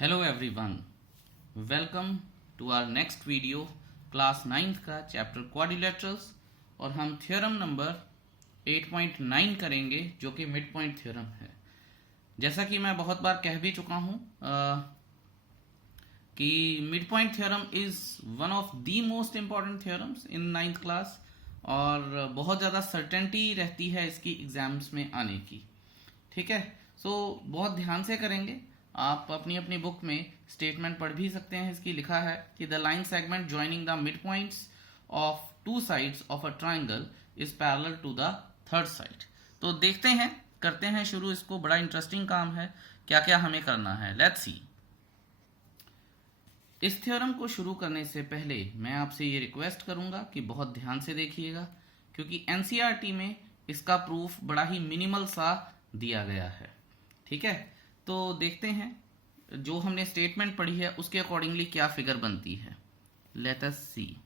Hello everyone, welcome to our next video class 9th का chapter quadrilaterals. और हम theorem number 8.9 करेंगे जो कि मिड पॉइंट थ्योरम है। जैसा कि मैं बहुत बार कह भी चुका हूं कि mid point theorem is one of the most important theorems in 9th class और बहुत ज़्यादा सर्टेनिटी रहती है इसकी एग्जाम्स में आने की। ठीक है, सो बहुत ध्यान से करेंगे। आप अपनी अपनी बुक में स्टेटमेंट पढ़ भी सकते हैं। इसकी लिखा है कि the line segment joining the mid points of two sides of a triangle is parallel to the third side. तो देखते हैं, करते हैं शुरू। इसको बड़ा इंटरेस्टिंग काम है, क्या क्या हमें करना है, लेट्स सी। इस थ्योरम को शुरू करने से पहले मैं आपसे ये रिक्वेस्ट करूंगा कि बहुत ध्यान से देखिएगा, क्योंकि एनसीईआरटी में इसका प्रूफ बड़ा ही मिनिमल सा दिया गया है। ठीक है, तो देखते हैं जो हमने स्टेटमेंट पढ़ी है उसके अकॉर्डिंगली क्या फिगर बनती है। लेट अस सी।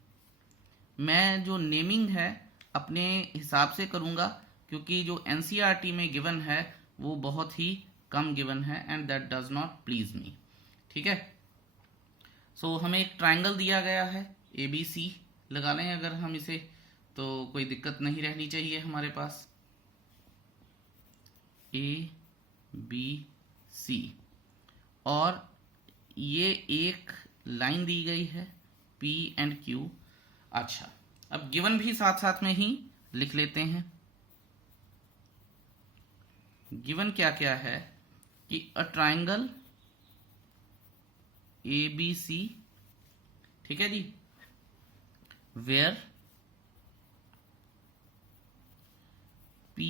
मैं जो नेमिंग है अपने हिसाब से करूंगा, क्योंकि जो एनसीईआरटी में गिवन है वो बहुत ही कम गिवन है and that does not please me. ठीक है, सो हमें एक ट्राइंगल दिया गया है ABC। लगा लें अगर हम इसे, तो कोई दिक्कत नहीं रहनी चाहिए हमारे पास। ABC और ये एक लाइन दी गई है P एंड Q। अच्छा, अब गिवन भी साथ साथ में ही लिख लेते हैं। गिवन क्या क्या है कि अ ट्राइंगल ABC, ठीक है जी, where P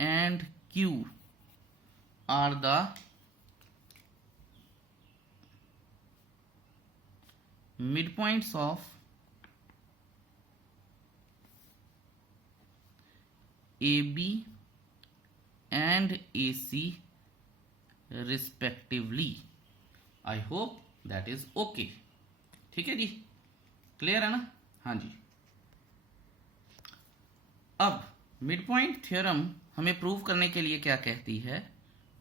and Q are the midpoints of AB and AC respectively। I hope that is okay। ठीक है जी, क्लियर है ना? हाँ जी। अब मिड पॉइंट थ्योरम हमें प्रूव करने के लिए क्या कहती है?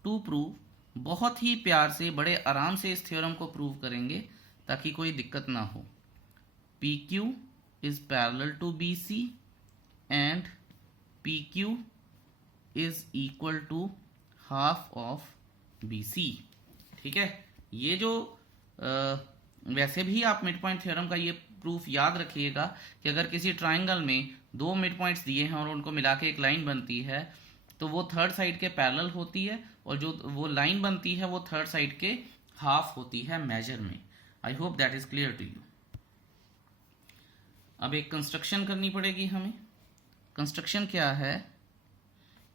टू प्रूव, बहुत ही प्यार से बड़े आराम से इस थ्योरम को प्रूव करेंगे ताकि कोई दिक्कत ना हो। PQ is parallel to BC and PQ is equal to half of BC। ठीक है, ये जो वैसे भी आप मिड पॉइंट थ्योरम का ये प्रूफ याद रखिएगा कि अगर किसी ट्राइंगल में दो मिड पॉइंट्स दिए हैं और उनको मिला के एक लाइन बनती है तो वो थर्ड साइड के पैरेलल होती है, और जो वो लाइन बनती है वो थर्ड साइड के हाफ होती है मेजर में। I hope that is clear to you. अब एक कंस्ट्रक्शन करनी पड़ेगी हमें। कंस्ट्रक्शन क्या है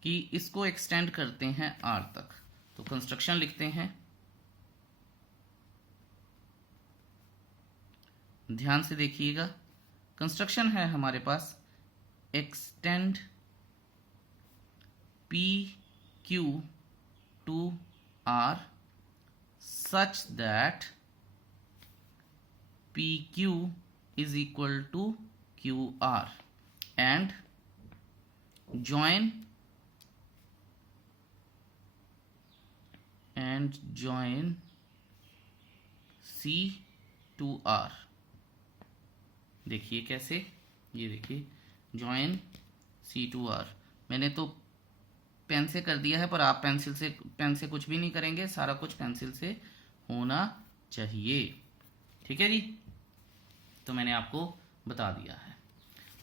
कि इसको एक्सटेंड करते हैं R तक। तो कंस्ट्रक्शन लिखते हैं, ध्यान से देखिएगा। कंस्ट्रक्शन है हमारे पास extend PQ to R such that PQ is equal to QR and join C to R। देखिए कैसे, ये देखिए ज्वाइन C to R। मैंने तो पेन से कर दिया है, पर आप पेन से कुछ भी नहीं करेंगे, सारा कुछ पेंसिल से होना चाहिए। ठीक है जी, तो मैंने आपको बता दिया है।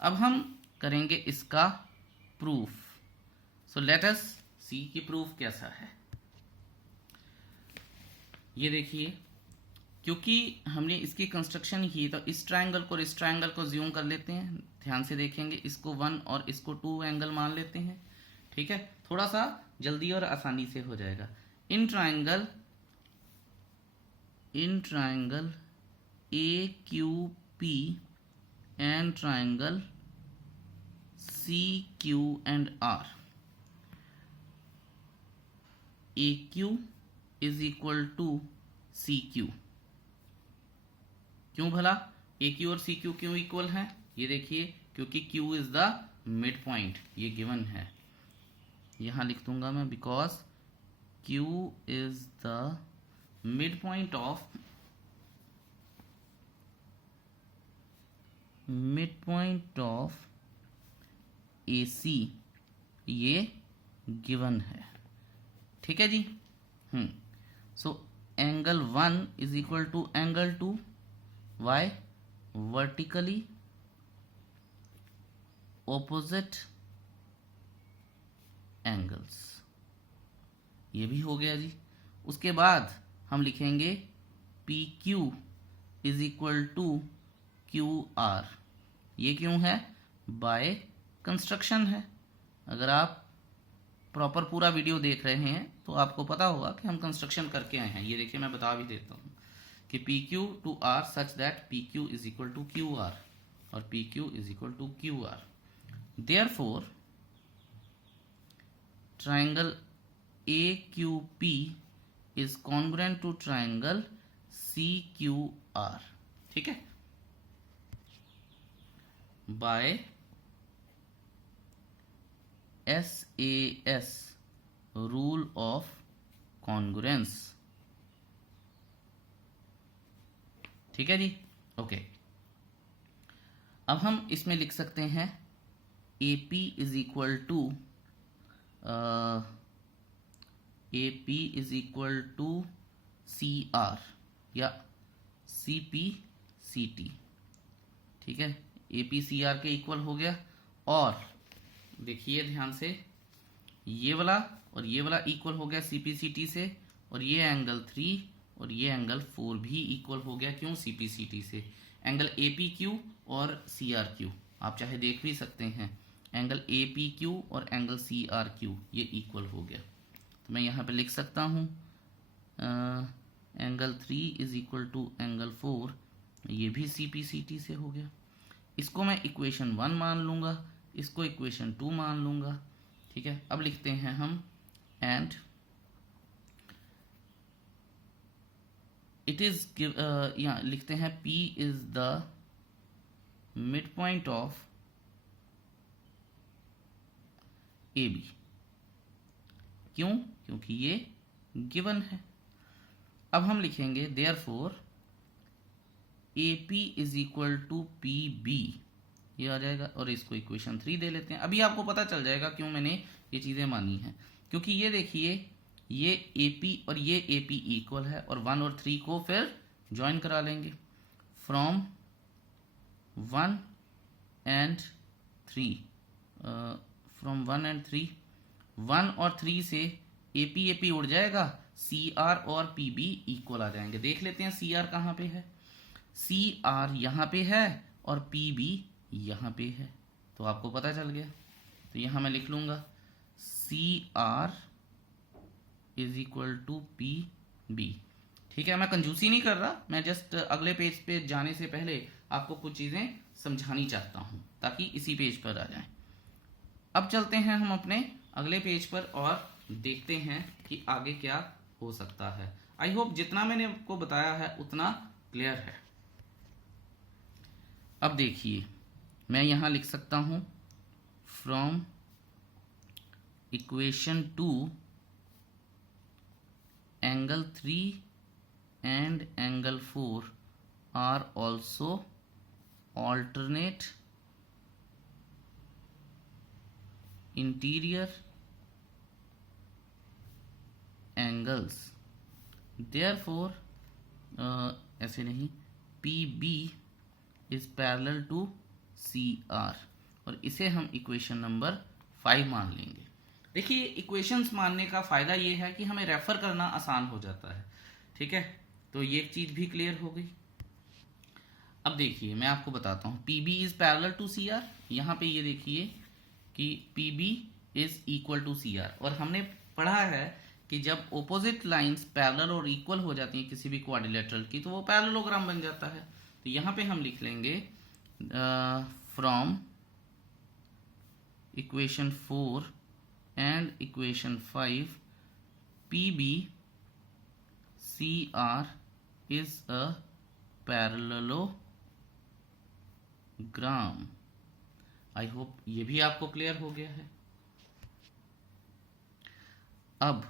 अब हम करेंगे इसका प्रूफ। सो लेट अस सी कि प्रूफ कैसा है। ये देखिए, क्योंकि हमने इसकी कंस्ट्रक्शन की तो इस ट्रायंगल को और इस ट्रायंगल को ज्यूम कर लेते हैं। ध्यान से देखेंगे, इसको 1 और इसको 2 एंगल मान लेते हैं। ठीक है, थोड़ा सा जल्दी और आसानी से हो जाएगा। In triangle AQP and triangle CQ and R। AQ is equal to CQ। क्यों भला AQ और CQ क्यों इक्वल हैं? ये देखिए, क्योंकि Q is the mid point, ये गिवन है। यहां लिख दूंगा मैं, because Q is the midpoint of AC ये गिवन है, ठीक है जी। So angle 1 is equal to angle 2, why vertically opposite angles, ये भी हो गया जी। उसके बाद हम लिखेंगे P Q is equal to Q R. ये क्यों है? बाय कंस्ट्रक्शन है। अगर आप प्रॉपर पूरा वीडियो देख रहे हैं तो आपको पता होगा कि हम कंस्ट्रक्शन करके आए हैं। ये देखिए मैं बता भी देता हूँ कि P Q to R such that P Q is equal to Q R और P Q is equal to Q R. Therefore triangle AQP is congruent to triangle CQR, ठीक है, by SAS rule of congruence, ठीक है जी। Okay, अब हम इसमें लिख सकते हैं AP is equal to AP is equal to CR या CP/CT, ठीक है। AP CR के इक्वल हो गया। और देखिए ध्यान से, ये वाला और ये वाला इक्वल हो गया CP/CT से, और ये एंगल 3 और ये एंगल 4 भी इक्वल हो गया। क्यों? CP/CT से। एंगल APQ और CRQ आप चाहे देख भी सकते हैं, एंगल APQ और एंगल CRQ ये इक्वल हो गया। तो मैं यहाँ पे लिख सकता हूँ angle 3 is equal to angle 4, ये भी CP/CT से हो गया। इसको मैं इक्वेशन 1 मान लूँगा, इसको इक्वेशन 2 मान लूँगा, ठीक है। अब लिखते हैं हम एंड इट इज यहाँ लिखते हैं P is the mid point of AB। क्यों? क्योंकि ये गिवन है। अब हम लिखेंगे therefore AP is equal to PB, ये आ जाएगा, और इसको इक्वेशन 3 दे लेते हैं। अभी आपको पता चल जाएगा क्यों मैंने ये चीज़ें मानी हैं, क्योंकि ये देखिए ये AP और ये AP इक्वल है, और 1 और 3 को फिर ज्वाइन करा लेंगे। फ्रॉम 1 एंड 3, फ्रॉम 1 एंड 3, 1 और 3 से AP उड़ जाएगा, CR और PB इक्वल आ जाएंगे। देख लेते हैं CR कहाँ पे है। CR यहाँ पे है और PB यहाँ पे है, तो आपको पता चल गया। तो यहाँ मैं लिख लूँगा CR is equal to PB, ठीक है। मैं कंजूसी नहीं कर रहा, मैं जस्ट अगले पेज पे जाने से पहले आपको कुछ चीज़ें समझानी चाहता हूँ ताकि इसी पेज पर आ जाएं। अब चलते हैं हम अपने अगले पेज पर और देखते हैं कि आगे क्या हो सकता है। आई होप जितना मैंने आपको बताया है उतना क्लियर है। अब देखिए मैं यहां लिख सकता हूं from equation 2 angle 3 and angle 4 are also alternate interior angles, therefore ऐसे नहीं, PB is parallel to CR, और इसे हम इक्वेशन नंबर 5 मान लेंगे। देखिए इक्वेशंस मानने का फायदा ये है कि हमें रेफर करना आसान हो जाता है, ठीक है। तो ये एक चीज भी क्लियर हो गई। अब देखिए मैं आपको बताता हूँ PB is parallel to CR। यहाँ पे ये देखिए कि PB is equal to CR, और हमने पढ़ा है कि जब ओपोजिट लाइंस पैरेलल और इक्वल हो जाती हैं किसी भी क्वाड्रिलेटरल की तो वो पैरेललोग्राम बन जाता है। तो यहाँ पे हम लिख लेंगे from equation 4 and equation 5 PB CR is a parallelogram. I hope ये भी आपको क्लियर हो गया है। अब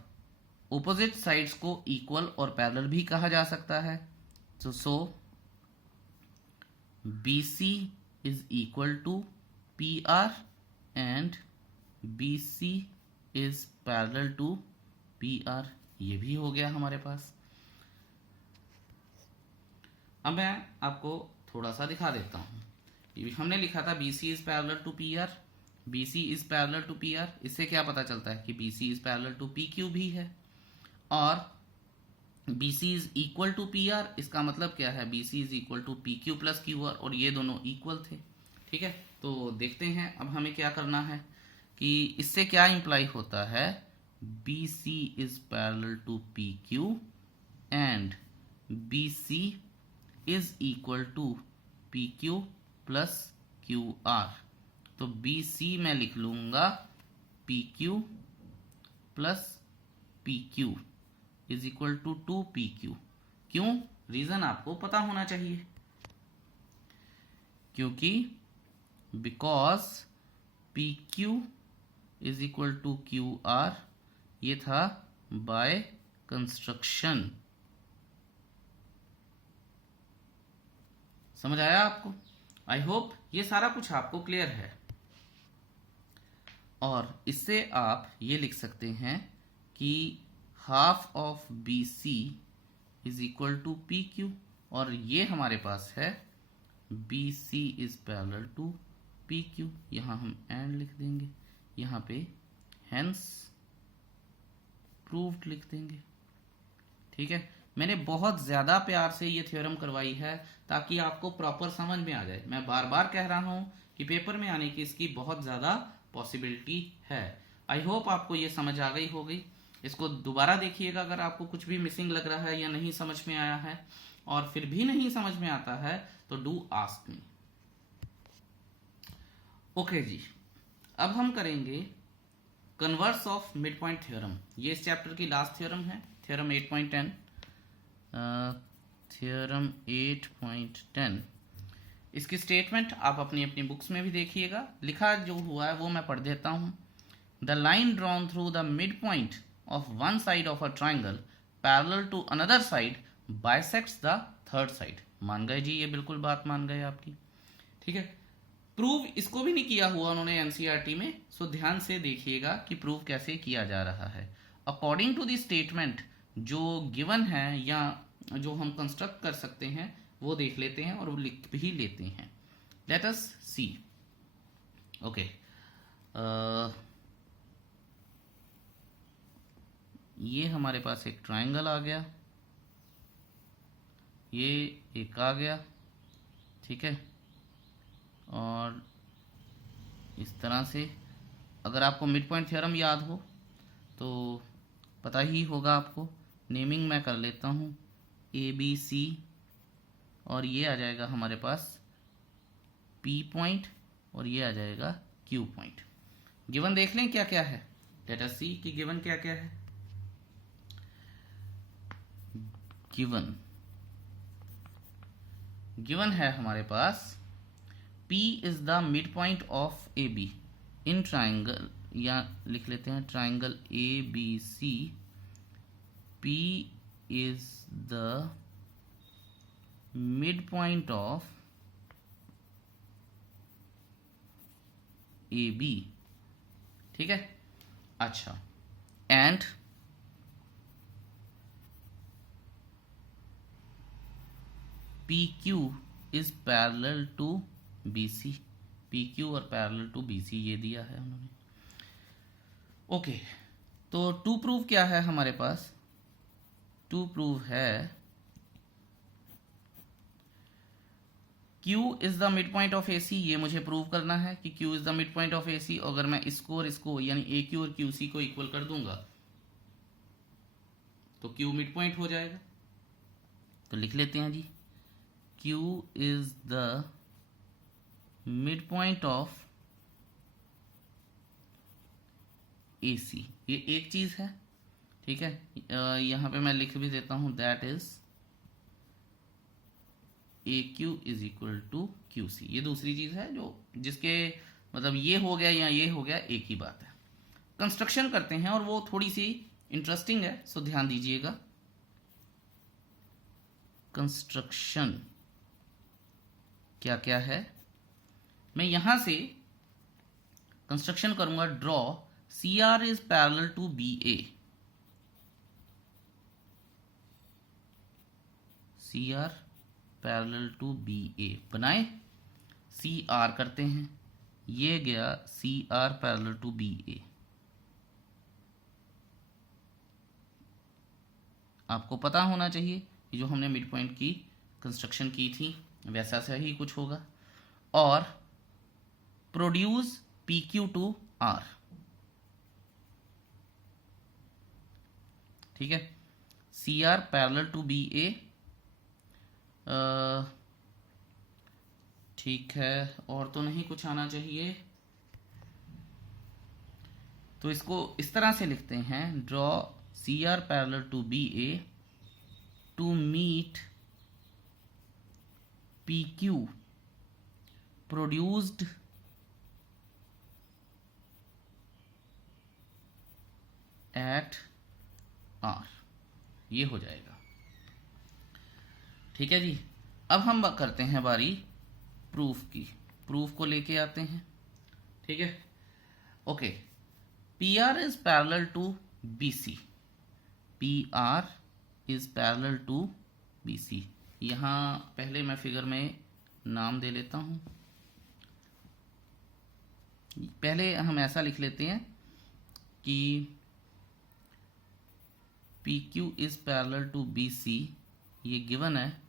ऑपोजिट साइड्स को इक्वल और पैरेलल भी कहा जा सकता है। तो so BC is equal to PR and BC is parallel to PR। ये भी हो गया हमारे पास। अब मैं आपको थोड़ा सा दिखा देता हूँ। हमने लिखा था BC is parallel to PR, BC is parallel to PR। इससे क्या पता चलता है कि BC is parallel to PQ भी है, और BC is equal to PR। इसका मतलब क्या है, BC is equal to PQ plus QR, और ये दोनों इक्वल थे। ठीक है, तो देखते हैं अब हमें क्या करना है कि इससे क्या इंप्लाई होता है, BC is parallel to PQ and BC is equal to PQ plus QR। तो BC मैं लिख लूंगा PQ plus PQ is equal to 2PQ। क्यों? रीजन आपको पता होना चाहिए, क्योंकि because PQ is equal to QR ये था बाय कंस्ट्रक्शन। समझ आया आपको? आई होप ये सारा कुछ आपको क्लियर है। और इससे आप ये लिख सकते हैं कि half of BC is equal to PQ, और ये हमारे पास है BC is parallel to PQ। यहां हम एंड लिख देंगे, यहां पे हेंस प्रूव्ड लिख देंगे। ठीक है, मैंने बहुत ज्यादा प्यार से ये थ्योरम करवाई है ताकि आपको प्रॉपर समझ में आ जाए। मैं बार बार कह रहा हूं कि पेपर में आने की इसकी बहुत ज्यादा पॉसिबिलिटी है। आई होप आपको ये समझ आ गई होगी। इसको दोबारा देखिएगा अगर आपको कुछ भी मिसिंग लग रहा है या नहीं समझ में आया है, और फिर भी नहीं समझ में आता है तो डू आस्क मी। ओके जी, अब हम करेंगे converse of mid point theorem. ये इस चैप्टर की लास्ट थ्योरम है, थ्योरम 8.10। थ्योरम 8.10 इसकी स्टेटमेंट आप अपनी अपनी बुक्स में भी देखिएगा। लिखा जो हुआ है वो मैं पढ़ देता हूं। The line drawn through the mid point of one side of a triangle parallel to another side bisects the third side. मान गए जी, ये बिल्कुल बात मान गए आपकी। ठीक है, प्रूव इसको भी नहीं किया हुआ उन्होंने एनसीईआरटी में, सो ध्यान से देखिएगा कि प्रूव कैसे किया जा रहा है। अकॉर्डिंग टू द स्टेटमेंट जो गिवन है या जो हम कंस्ट्रक्ट कर सकते हैं वो देख लेते हैं और वो लिख भी लेते हैं। लेट अस सी। ओके, ये हमारे पास एक ट्राइंगल आ गया, ये एक आ गया। ठीक है, और इस तरह से अगर आपको मिड पॉइंट थ्योरम याद हो तो पता ही होगा आपको। नेमिंग मैं कर लेता हूँ ABC, और ये आ जाएगा हमारे पास P पॉइंट, और ये आ जाएगा Q पॉइंट। गिवन देख लें क्या क्या है। लेट अस सी कि गिवन क्या क्या है। गिवन है हमारे पास P is the mid point of AB in triangle, या लिख लेते हैं triangle ABC। P is the mid point of AB। ठीक है, अच्छा, and PQ is parallel to BC। PQ और पैरेलल टू BC ये दिया है उन्होंने। ओके, तो टू प्रूव क्या है हमारे पास? टू प्रूव है Q is the mid point of AC। ये मुझे प्रूव करना है कि Q is the mid point of AC। अगर मैं इसको और इसको यानी AQ और QC को इक्वल कर दूंगा तो Q मिड पॉइंट हो जाएगा। तो लिख लेते हैं जी, Q is the mid point of AC। ये एक चीज है। ठीक है, यहां पे मैं लिख भी देता हूं that is AQ is equal to QC। ये दूसरी चीज है जो जिसके मतलब ये हो गया या ये हो गया, एक ही बात है। कंस्ट्रक्शन करते हैं और वो थोड़ी सी इंटरेस्टिंग है, सो ध्यान दीजिएगा। कंस्ट्रक्शन क्या क्या है, मैं यहां से कंस्ट्रक्शन करूंगा। Draw C R is parallel to B A, C R parallel to B A बनाए, सी आर करते हैं, ये गया C R parallel to B A. आपको पता होना चाहिए कि जो हमने मिड पॉइंट की कंस्ट्रक्शन की थी वैसा सा ही कुछ होगा। और produce P Q to R, ठीक है, C R parallel to B A, ठीक है, और तो नहीं कुछ आना चाहिए। तो इसको इस तरह से लिखते हैं, draw C R parallel to B A to meet P Q produced at आर, ये हो जाएगा। ठीक है जी। अब हम करते हैं बारी प्रूफ की, प्रूफ को लेके आते हैं। ठीक है, okay. P R is parallel to B C, P R is parallel to B C. यहां पहले मैं फिगर में नाम दे लेता हूं। पहले हम ऐसा लिख लेते हैं कि P Q is parallel to B C, ये गिवन है,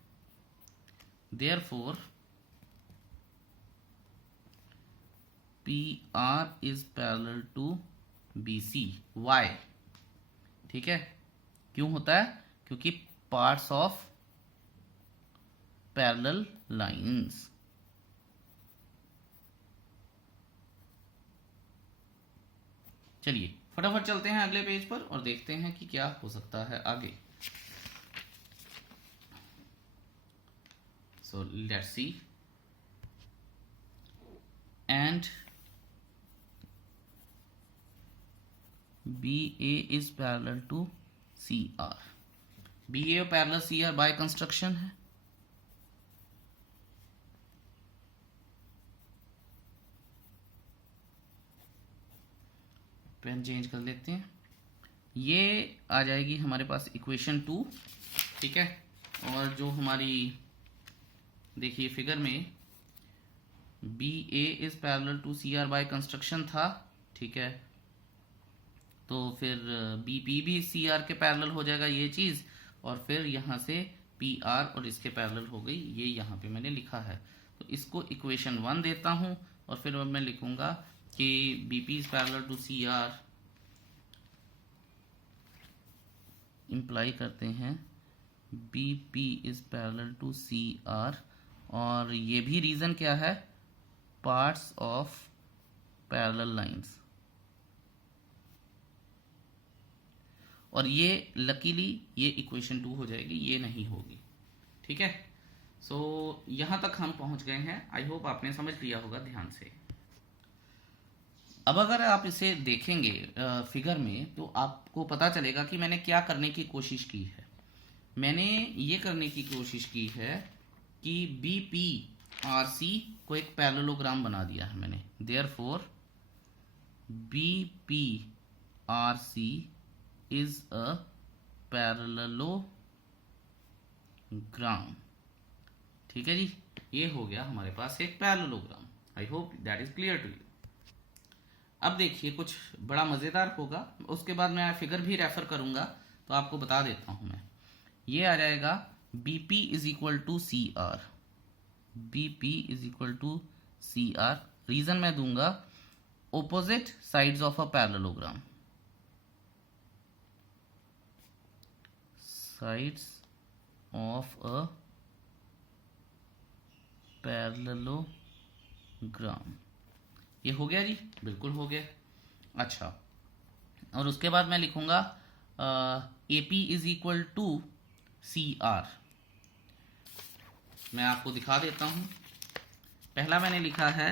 therefore P R is parallel to B C. Why, ठीक है, क्यों होता है? क्योंकि पार्ट्स ऑफ पैरेलल लाइंस। चलिए फटाफट चलते हैं अगले पेज पर और देखते हैं कि क्या हो सकता है आगे। So let's see, and B A is parallel to C R. B A parallel C R by construction है। पेन चेंज कर लेते हैं, ये आ जाएगी हमारे पास इक्वेशन 2। ठीक है, और जो हमारी देखिए फिगर में B A is parallel to C R by construction था। ठीक है, तो फिर बी पी भी सी आर के पैरेलल हो जाएगा ये चीज, और फिर यहां से पी आर और इसके पैरेलल हो गई, ये यहां पे मैंने लिखा है। तो इसको इक्वेशन 1 देता हूं और फिर अब मैं लिखूंगा कि B P is parallel to C R imply करते हैं B P is parallel to C R, और ये भी रीजन क्या है? Parts of parallel lines. और ये लकीली ये इक्वेशन 2 हो जाएगी, ये नहीं होगी। ठीक है, सो यहां तक हम पहुंच गए हैं। आई होप आपने समझ लिया होगा ध्यान से। अब अगर आप इसे देखेंगे फिगर में, तो आपको पता चलेगा कि मैंने क्या करने की कोशिश की है। मैंने ये करने की कोशिश की है कि बी पी आर सी को एक पैरेललोग्राम बना दिया है मैंने। Therefore B P R C is a parallelogram. ठीक है जी, ये हो गया हमारे पास एक parallelogram. I hope that is clear to you. अब देखिए कुछ बड़ा मजेदार होगा, उसके बाद मैं फिगर भी रेफर करूंगा, तो आपको बता देता हूं मैं। ये आ जाएगा B P is equal to C R, B P is equal to C R. Reason मैं दूंगा opposite sides of a parallelogram, sides of a parallelogram. ये हो गया जी, बिल्कुल हो गया। अच्छा, और उसके बाद मैं लिखूंगा A P is equal to C R. मैं आपको दिखा देता हूं। पहला मैंने लिखा है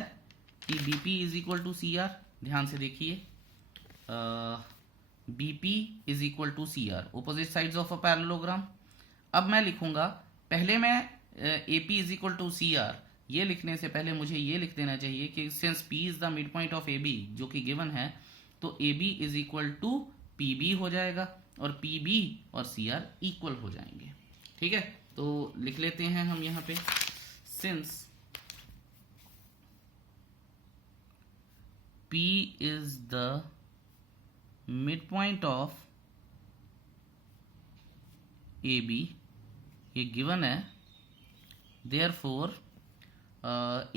कि B P is equal to C R. ध्यान से देखिए, BP is equal to CR, opposite sides of a parallelogram. अब मैं लिखूंगा, पहले मैं AP is equal to CR, ये लिखने से पहले मुझे ये लिख देना चाहिए कि since P is the mid point of AB जो कि गिवन है, तो AB is equal to PB हो जाएगा और PB और CR इक्वल हो जाएंगे। ठीक है, तो लिख लेते हैं हम यहाँ पे, since P is the midpoint of AB, ये गिवन है, therefore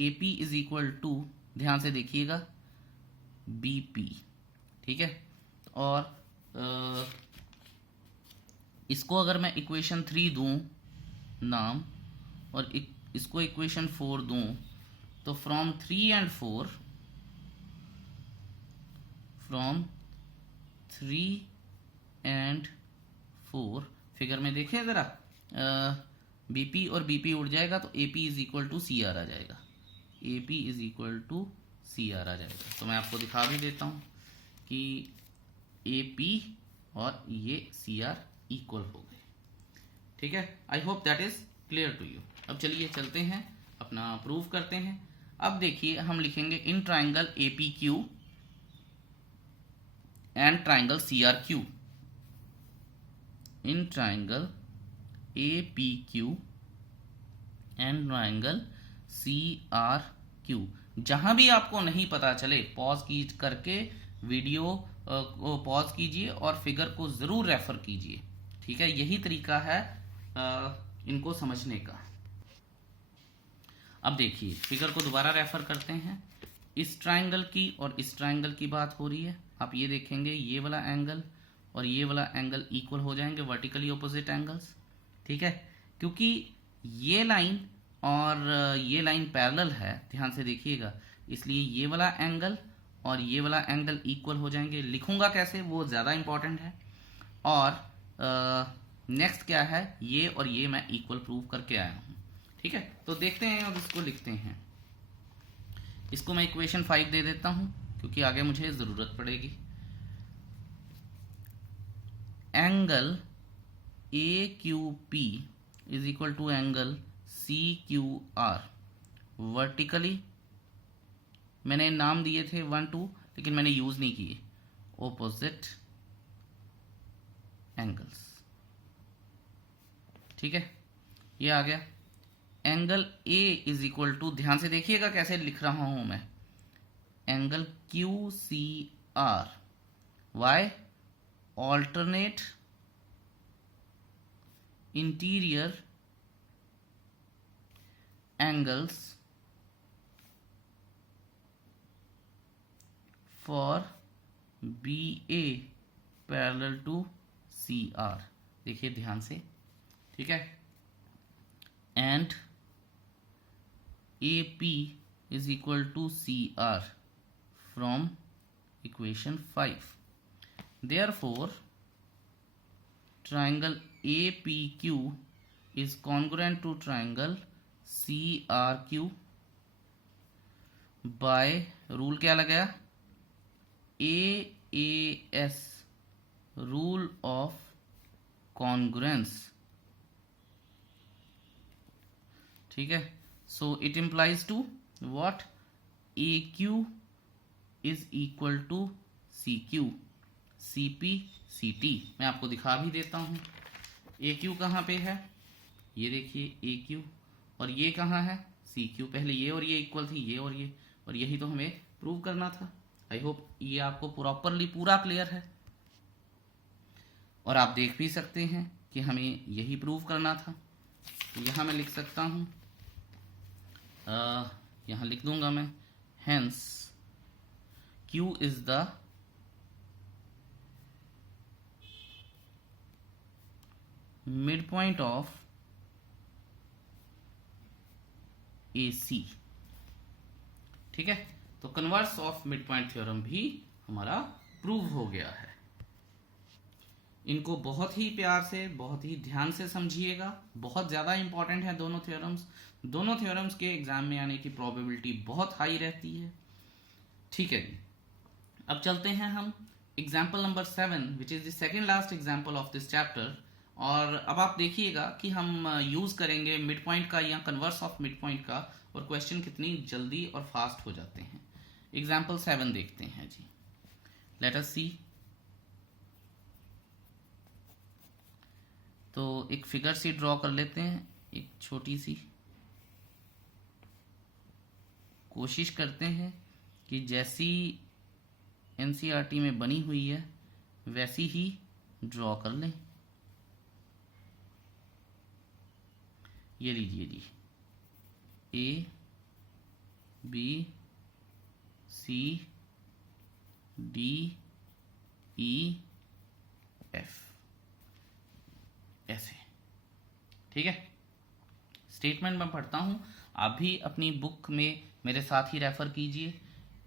AP is equal to, ध्यान से देखिएगा, BP। ठीक है, और इसको अगर मैं इक्वेशन 3 दूं नाम और इसको इक्वेशन 4 दूं, तो from 3 and 4, from 3 and 4 figure में देखिए ज़रा, BP और BP उड़ जाएगा तो AP is equal to CR आ जाएगा, AP is equal to CR आ जाएगा। तो मैं आपको दिखा भी देता हूँ कि AP और ये CR इक्वल हो गए। ठीक है, I hope that is clear to you. अब चलिए चलते हैं, अपना प्रूव करते हैं। अब देखिए, हम लिखेंगे in triangle APQ and triangle CRQ, in triangle APQ and triangle CRQ। जहां भी आपको नहीं पता चले, पॉज करके वीडियो को पॉज कीजिए और फिगर को जरूर रेफर कीजिए। ठीक है, यही तरीका है इनको समझने का। अब देखिए, फिगर को दोबारा रेफर करते हैं। इस ट्राइंगल की और इस ट्राइंगल की बात हो रही है। आप ये देखेंगे, ये वाला एंगल और ये वाला एंगल इक्वल हो जाएंगे, वर्टिकली ऑपोजिट एंगल्स। ठीक है, क्योंकि ये लाइन और ये लाइन पैरेलल है, ध्यान से देखिएगा, इसलिए ये वाला एंगल और ये वाला एंगल इक्वल हो जाएंगे। लिखूंगा कैसे, वो ज़्यादा इंपॉर्टेंट है। और नेक्स्ट क्या है, ये और ये मैं इक्वल प्रूव करके आया हूँ। ठीक है, तो देखते हैं और इसको लिखते हैं। इसको मैं इक्वेशन 5 दे देता हूं क्योंकि आगे मुझे जरूरत पड़ेगी। Angle AQP is equal to angle CQR, vertically मैंने नाम दिए थे 1 2, लेकिन मैंने यूज नहीं किए, ऑपोजिट एंगल्स। ठीक है, ये आ गया। Angle A is equal to, ध्यान से देखिएगा कैसे लिख रहा हूं मैं, angle QCR, why, alternate interior angles for BA parallel to CR। देखिए ध्यान से, ठीक है, and AP is equal to CR from equation 5. Therefore, triangle APQ is congruent to triangle CRQ by rule क्या लगाया, AAS, rule of congruence। ठीक है, so it implies to what, AQ is equal to CQ, CP, CT। मैं आपको दिखा भी देता हूं, AQ कहाँ पे है, ये देखिए AQ, और ये कहाँ है, CQ। पहले ये और ये इक्वल थी, ये और यही तो हमें प्रूव करना था। आई होप ये आपको प्रॉपरली पूरा क्लियर है, और आप देख भी सकते हैं कि हमें यही प्रूव करना था। तो यहाँ मैं लिख सकता हूँ, यहाँ लिख दूंगा मैं, hence Q is the mid point of AC। ठीक है, तो converse of mid point theorem भी हमारा प्रूव हो गया है। इनको बहुत ही प्यार से, बहुत ही ध्यान से समझिएगा, बहुत ज़्यादा इंपॉर्टेंट है दोनों थ्योरम्स। दोनों थ्योरम्स के एग्जाम में आने की प्रोबेबिलिटी बहुत हाई रहती है। ठीक है जी, अब चलते हैं हम example number 7 which is the second last example of this chapter. और अब आप देखिएगा कि हम यूज़ करेंगे मिड पॉइंट का या कन्वर्स ऑफ मिड पॉइंट का, और क्वेश्चन कितनी जल्दी और फास्ट हो जाते हैं। एग्जाम्पल 7 देखते हैं जी। लेट अस सी। तो एक फिगर सी ड्रॉ कर लेते हैं, एक छोटी सी। कोशिश करते हैं कि जैसी एनसीईआरटी में बनी हुई है वैसी ही ड्रॉ कर लें। ये लीजिए जी, A B C D E F, ऐसे। ठीक है, स्टेटमेंट मैं पढ़ता हूं, आप भी अपनी बुक में मेरे साथ ही रेफर कीजिए।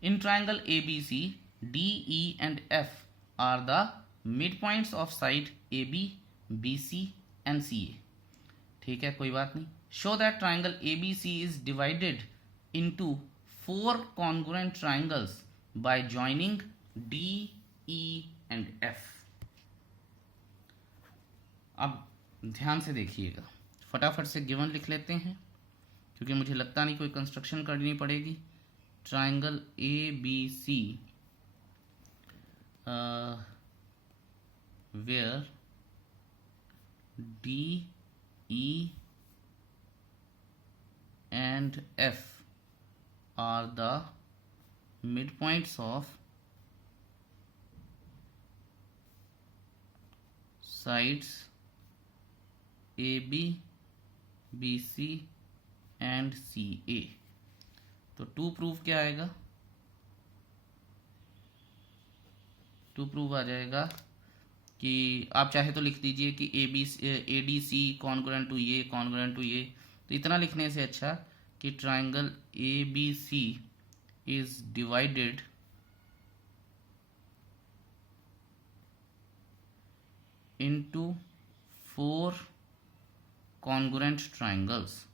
In triangle A B C D E and F are the mid points of side A B C and C A. ठीक है, कोई बात नहीं। Show that triangle A B C is divided into 4 congruent triangles by joining D E and F. अब ध्यान से देखिएगा, फटाफट से गिवन लिख लेते हैं क्योंकि मुझे लगता नहीं कोई कंस्ट्रक्शन करनी पड़ेगी। Triangle A B C where D E and F are the mid points of sides A B C and C A. तो टू प्रूफ क्या आएगा? टू प्रूफ आ जाएगा कि आप चाहे तो लिख दीजिए कि A D C congruent to ये, कॉन्ग्रुएंट टू ये। तो इतना लिखने से अच्छा कि triangle A B C is divided into 4 congruent triangles.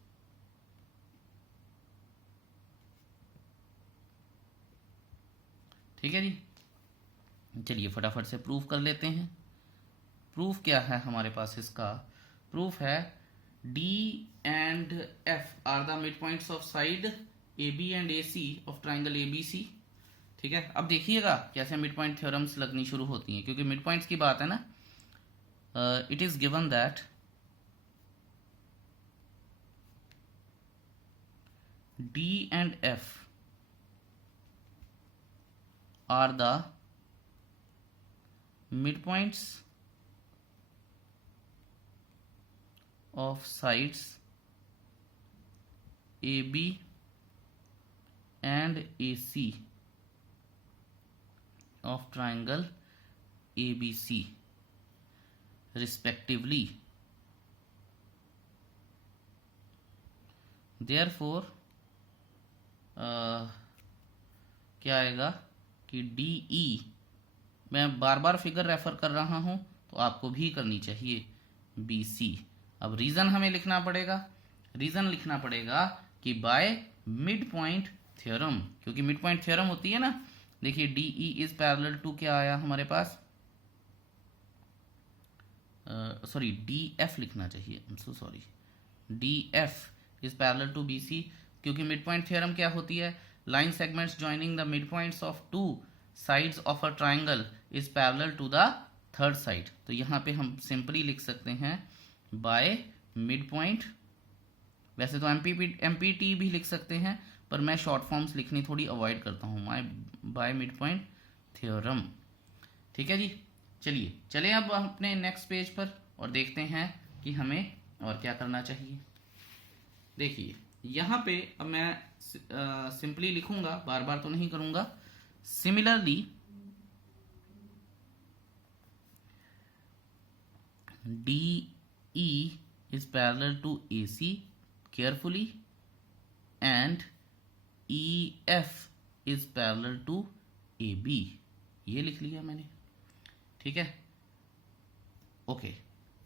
ठीक है जी, चलिए फटाफट से प्रूफ कर लेते हैं। प्रूफ क्या है हमारे पास? इसका प्रूफ है D and F are the mid points of side A B and A C of triangle A B C. ठीक है, अब देखिएगा कैसे मिड पॉइंट थ्योरम्स लगनी शुरू होती हैं, क्योंकि मिड पॉइंट्स की बात है ना। It is given that D and F are the midpoints of sides AB and AC of triangle ABC respectively. Therefore क्या आएगा कि डी ई, मैं बार बार फिगर रेफर कर रहा हूं तो आपको भी करनी चाहिए, बी सी। अब रीजन हमें लिखना पड़ेगा, रीजन लिखना पड़ेगा कि बाय मिड पॉइंट थ्योरम, क्योंकि मिड पॉइंट थ्योरम होती है ना। देखिए D E is parallel to क्या आया हमारे पास, सॉरी डी एफ लिखना चाहिए, I am so sorry, D F is parallel to B C, क्योंकि मिड पॉइंट थ्योरम क्या होती है? line segments joining the midpoints of two sides of a triangle is parallel to the third side। तो यहाँ पे हम simply लिख सकते हैं by midpoint। वैसे तो MPT भी लिख सकते हैं, पर मैं शॉर्ट फॉर्म्स लिखनी थोड़ी अवॉइड करता हूँ, by midpoint theorem। ठीक है जी, चलिए चले अब अपने नेक्स्ट पेज पर और देखते हैं कि हमें और क्या करना चाहिए। देखिए यहाँ पे अब मैं सिंपली लिखूंगा, बार बार तो नहीं करूंगा। Similarly D E is parallel to A C carefully and E F is parallel to A B, ये लिख लिया मैंने। ठीक है, ओके,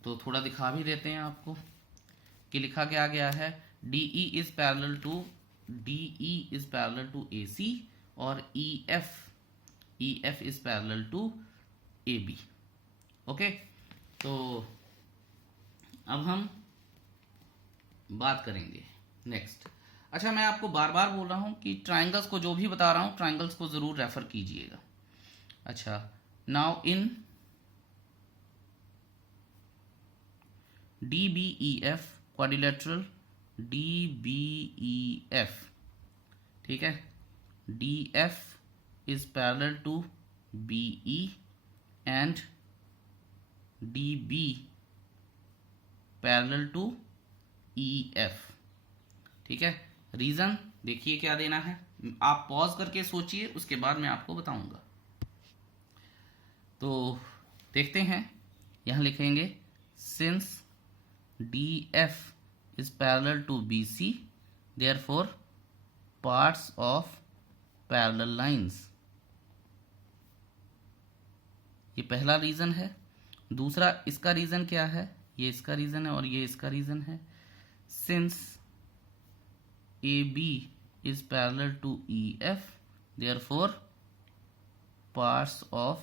तो थोड़ा दिखा भी देते हैं आपको कि लिखा क्या गया है। D E is parallel to AC और EF is parallel to A B. Okay, तो अब हम बात करेंगे नेक्स्ट। अच्छा, मैं आपको बार बार बोल रहा हूं कि ट्राइंगल्स को जो भी बता रहा हूं ट्राइंगल्स को जरूर रेफर कीजिएगा। अच्छा, now in DBEF quadrilateral, DBEF, ठीक है, DF is parallel to BE and DB parallel to EF, ठीक है। रीजन देखिए क्या देना है, आप पॉज करके सोचिए, उसके बाद मैं आपको बताऊंगा। तो देखते हैं, यहां लिखेंगे since DF is parallel to BC, therefore parts of parallel lines, ये पहला रीजन है। दूसरा इसका रीजन क्या है, ये इसका रीजन है और ये इसका रीजन है। Since AB is parallel to EF, therefore parts of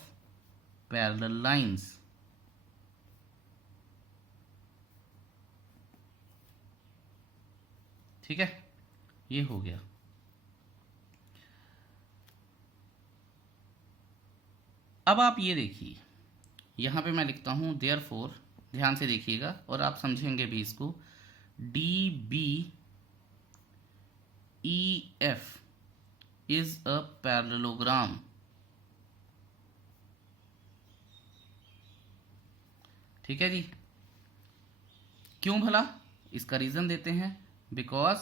parallel lines, ठीक है, ये हो गया। अब आप ये देखिए, यहां पे मैं लिखता हूं therefore, ध्यान से देखिएगा और आप समझेंगे भी इसको। DBEF is a parallelogram, ठीक है जी। क्यों भला, इसका रीजन देते हैं। Because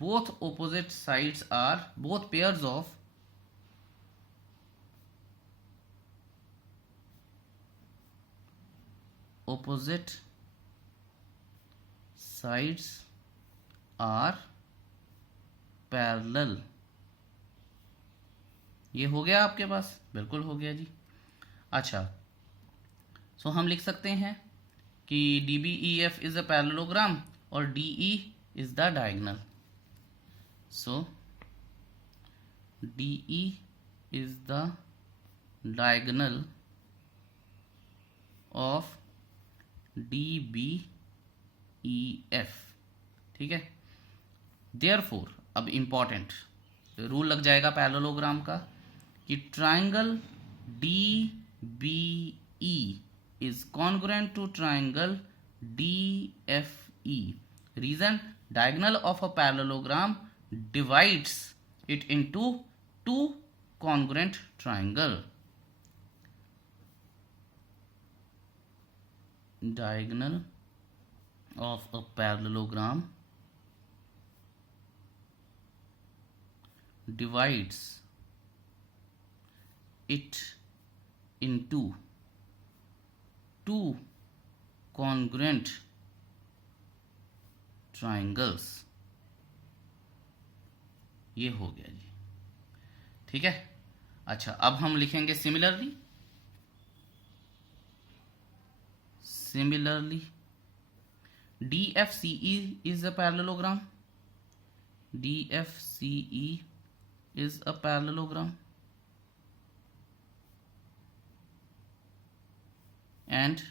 both opposite sides are, both pairs of opposite sides are parallel। ये हो गया आपके पास, बिल्कुल हो गया जी। अच्छा, सो हम लिख सकते हैं कि DBEF इज अ पैरेललोग्राम और DE is the diagonal. So DE is the diagonal of DBEF, ठीक है। देयरफॉर, अब इंपॉर्टेंट रूल लग जाएगा पैरेललोग्राम का कि triangle DBE is congruent to triangle DFE। Reason, diagonal of a parallelogram divides it into two congruent triangle. Diagonal of a parallelogram divides it into two congruent triangles। ये हो गया जी, ठीक है। अच्छा, अब हम लिखेंगे similarly. Similarly, DFCE is a parallelogram. DFCE is a parallelogram, and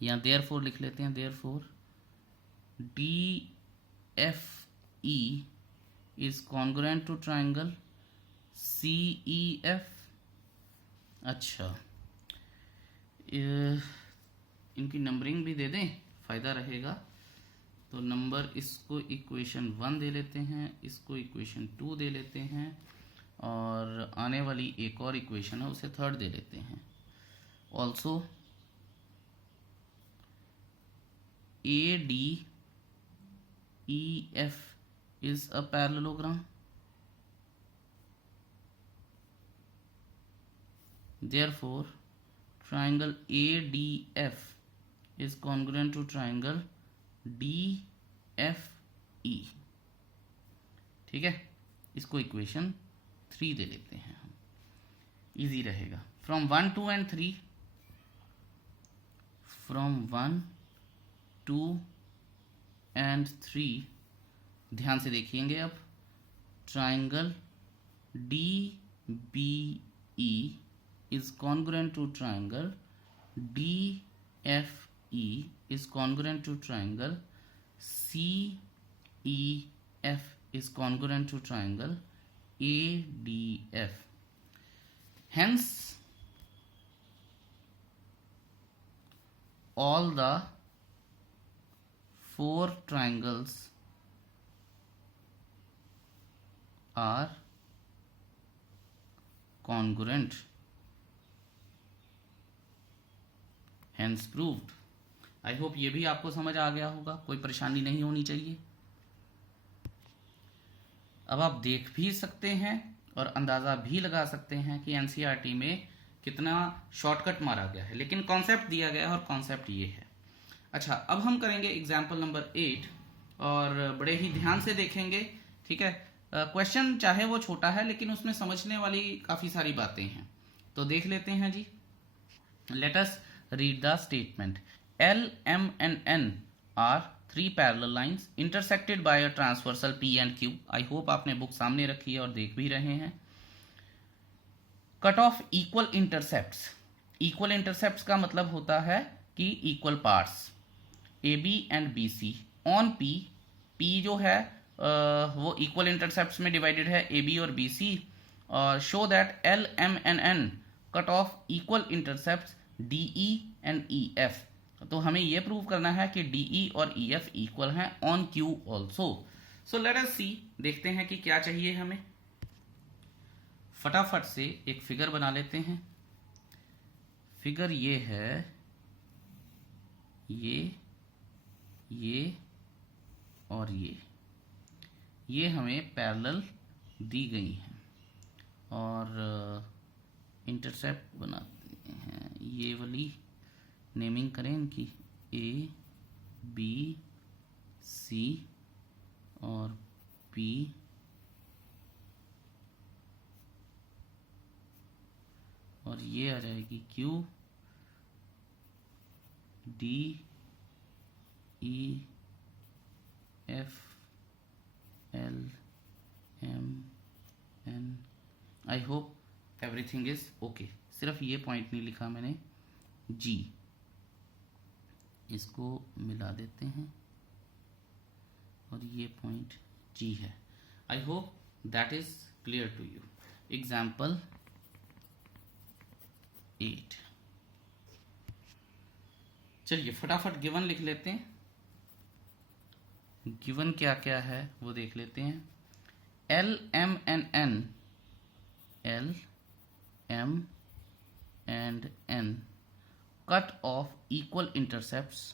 यहाँ therefore लिख लेते हैं। therefore DFE is congruent to triangle CEF। अच्छा, इनकी नंबरिंग भी दे दें, फायदा रहेगा। तो नंबर, इसको इक्वेशन 1 दे लेते हैं, इसको इक्वेशन 2 दे लेते हैं, और आने वाली एक और इक्वेशन है उसे 3rd दे लेते हैं। Also ADEF is a parallelogram, therefore triangle ADF is congruent to triangle DFE, ठीक है। इसको इक्वेशन 3 दे लेते हैं हम, इजी रहेगा। फ्रॉम 1, 2 and 3, फ्रॉम 1, 2 and 3, ध्यान से देखिएंगे अब। Triangle DBE is congruent to triangle DFE is congruent to triangle CEF is congruent to triangle ADF. Hence, all the 4 triangles are congruent. Hence proved. I hope ये भी आपको समझ आ गया होगा, कोई परेशानी नहीं होनी चाहिए। अब आप देख भी सकते हैं और अंदाज़ा भी लगा सकते हैं कि एनसीईआरटी में कितना शॉर्टकट मारा गया है, लेकिन कॉन्सेप्ट दिया गया है और कॉन्सेप्ट ये है। अच्छा, अब हम करेंगे एग्जाम्पल नंबर 8 और बड़े ही ध्यान से देखेंगे, ठीक है। क्वेश्चन चाहे वो छोटा है लेकिन उसमें समझने वाली काफ़ी सारी बातें हैं, तो देख लेते हैं जी। Let us read the statement. L, M and N are 3 parallel lines intersected by a transversal P and Q. I hope आपने बुक सामने रखी है और देख भी रहे हैं। Cut off equal intercepts. Equal intercepts का मतलब होता है कि equal parts AB and BC on P। P जो है वो इक्वल इंटरसेप्ट्स में डिवाइडेड है AB और BC, और show that L, M and N cut off equal intercepts DE and EF। तो हमें यह प्रूव करना है कि DE और EF इक्वल हैं on Q also. So let us see, देखते हैं कि क्या चाहिए हमें। फटाफट से एक फिगर बना लेते हैं। फिगर ये है, ये और ये हमें पैरेलल दी गई हैं और इंटरसेप्ट बनाते हैं। ये वाली नेमिंग करें इनकी A, B, C और P और ये आ जाएगी Q, D, E, F, L, M, N। I hope everything is okay. सिर्फ ये पॉइंट नहीं लिखा मैंने, G, इसको मिला देते हैं और ये पॉइंट G है। I hope that is clear to you. Example 8। चलिए फटाफट गिवन लिख लेते हैं। गिवन क्या क्या है वो देख लेते हैं। L, M and N, L, M and N cut off equal intercepts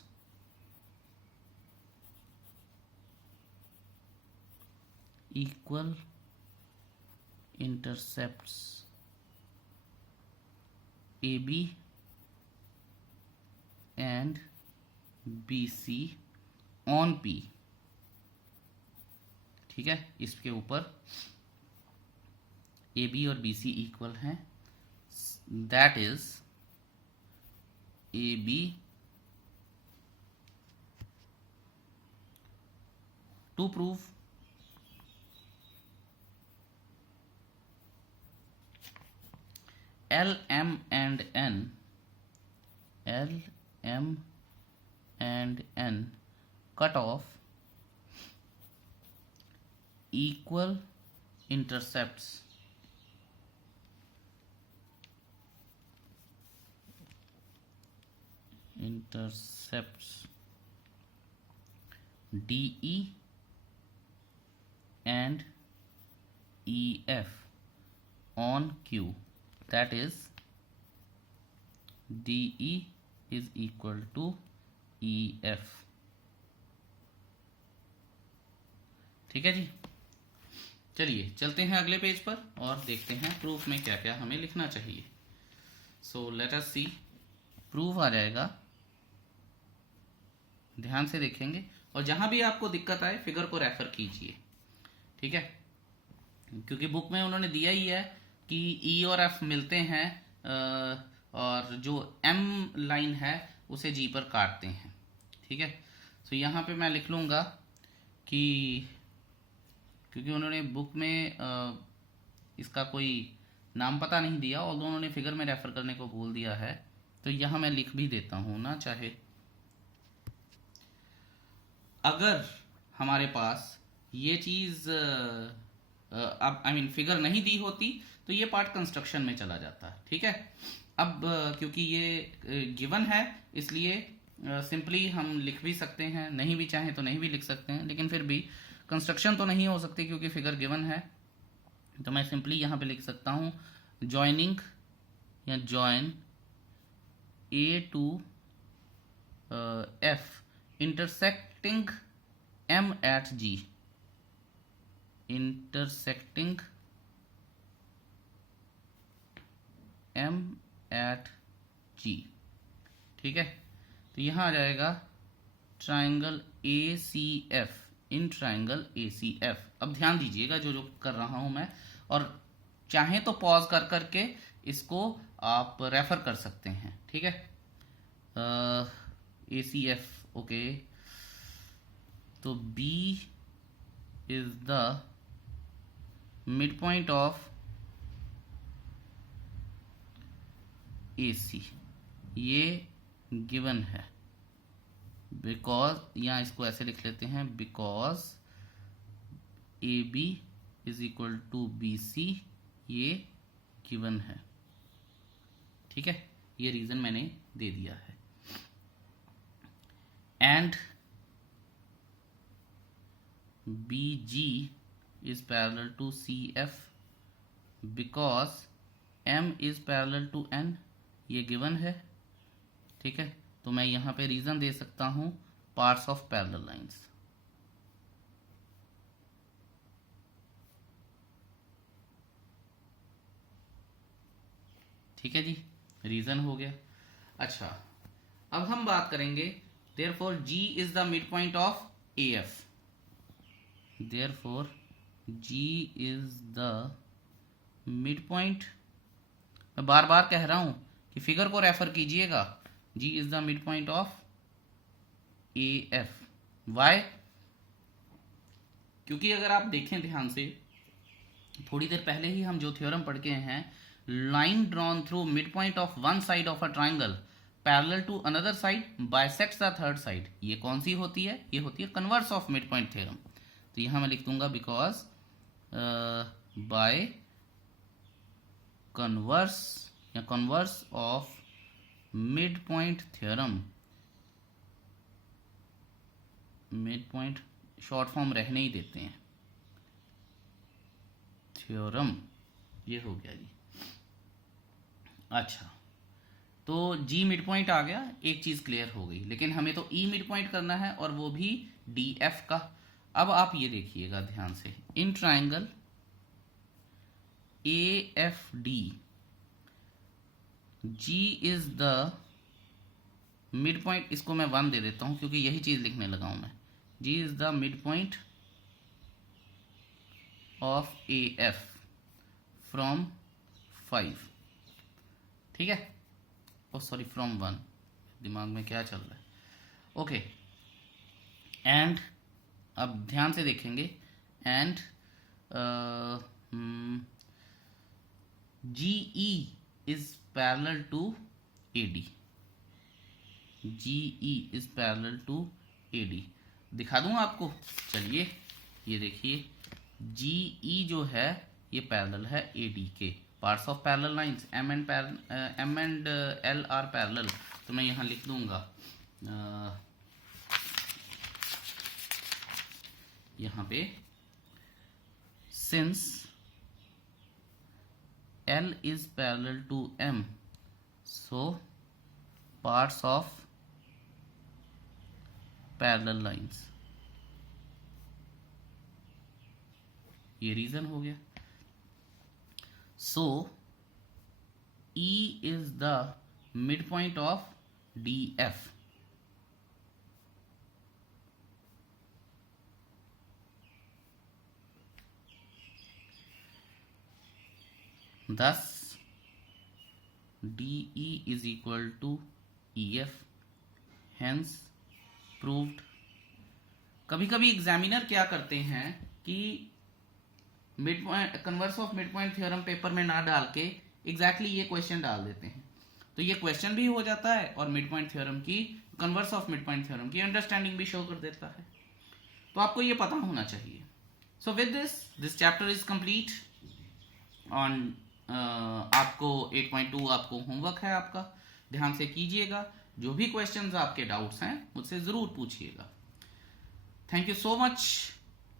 AB and BC on P। ठीक है, इसके ऊपर AB और BC इक्वल हैं, that is AB to prove L, M and N, L, M and N cut off equal intercepts DE and EF on Q, that is DE is equal to EF। ठीक है जी, चलिए चलते हैं अगले page पर और देखते हैं प्रूफ में क्या क्या हमें लिखना चाहिए। सो लेट अस सी। प्रूफ आ जाएगा, ध्यान से देखेंगे और जहां भी आपको दिक्कत आए फिगर को रेफर कीजिए, ठीक है, क्योंकि बुक में उन्होंने दिया ही है कि E और F मिलते हैं और जो M लाइन है उसे G पर काटते हैं। ठीक है, तो यहाँ पे मैं लिख लूँगा कि क्योंकि उन्होंने बुक में इसका कोई नाम पता नहीं दिया, और उन्होंने फिगर में रेफर करने को बोल दिया है, तो यहाँ मैं लिख भी देता हूँ ना। चाहे अगर हमारे पास ये चीज़ अब फिगर नहीं दी होती तो ये पार्ट कंस्ट्रक्शन में चला जाता। ठीक है, अब क्योंकि ये गिवन है इसलिए सिंपली हम लिख भी सकते हैं, नहीं भी चाहें तो नहीं भी लिख सकते हैं, लेकिन फिर भी कंस्ट्रक्शन तो नहीं हो सकती क्योंकि फिगर गिवन है। तो मैं सिंपली यहाँ पे लिख सकता हूँ जॉइनिंग या join A to F intersecting M at G, intersecting M at G. ठीक है, तो यहाँ आ जाएगा triangle A C F, in triangle A C F. अब ध्यान दीजिएगा जो जो कर रहा हूं मैं, और चाहें तो पॉज कर करके इसको आप रेफर कर सकते हैं। ठीक है, ए सी एफ, ओके। तो B is the mid point of A C, ये गिवन है बिकॉज, यहाँ इसको ऐसे लिख लेते हैं, because A B is equal to B C, ये गिवन है। ठीक है, ये रीजन मैंने दे दिया है। And B G is parallel to C F because M is parallel to N, ये गिवन है। ठीक है, तो मैं यहां पे रीजन दे सकता हूं पार्ट्स ऑफ पैरेलल लाइंस। ठीक है जी, रीजन हो गया। अच्छा, अब हम बात करेंगे therefore G is the mid point of A F, therefore G is the mid point. मैं बार बार कह रहा हूं कि फिगर को रेफर कीजिएगा। G is the midpoint of AF. Why? क्योंकि अगर आप देखें ध्यान से, थोड़ी देर पहले ही हम जो थ्योरम पढ़ के हैं, line drawn through mid point of one side of a triangle parallel to another side bisects the third side, ये कौन सी होती है? ये होती है converse of mid point theorem. तो यहां मैं लिख दूंगा बिकॉज बाय कन्वर्स या converse of mid point theorem, mid point short form रहने ही देते हैं, थ्योरम, ये हो गया जी। अच्छा, तो जी मिड पॉइंट आ गया, एक चीज क्लियर हो गई, लेकिन हमें तो ई मिड पॉइंट करना है और वो भी डी एफ का। अब आप ये देखिएगा ध्यान से, इन triangle A F D G is the mid point, इसको मैं 1 दे देता हूं क्योंकि यही चीज लिखने लगा हूं मैं। G is the mid point of AF from 5। ठीक है, ओ सॉरी फ्रॉम 1, दिमाग में क्या चल रहा है। ओके, एंड अब ध्यान से देखेंगे, and GE is parallel to AD, GE is parallel to AD। दिखा दूं आपको, चलिए ये देखिए, GE जो है ये पैरेलल है AD के। Parts of parallel lines M and L are parallel, तो मैं यहां लिख दूंगा यहां पे, since L is parallel to M, so parts of parallel lines, ये रीजन हो गया। So E is the midpoint of DF, thus DE is equal to EF, hence proved। कभी कभी एग्जामिनर क्या करते हैं कि mid point converse of mid point theorem paper में ना डाल के एग्जैक्टली ये क्वेश्चन डाल देते हैं, तो ये क्वेश्चन भी हो जाता है और मिड पॉइंट थ्योरम की, converse of mid point theorem की अंडरस्टैंडिंग भी शो कर देता है। तो आपको ये पता होना चाहिए। So with this chapter is complete on. आपको 8.2 आपको होमवर्क है आपका, ध्यान से कीजिएगा। जो भी क्वेश्चंस आपके डाउट्स हैं मुझसे जरूर पूछिएगा। Thank you so much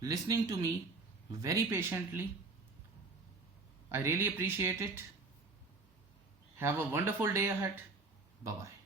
listening to me very patiently. I really appreciate it. Have a wonderful day ahead. Bye bye.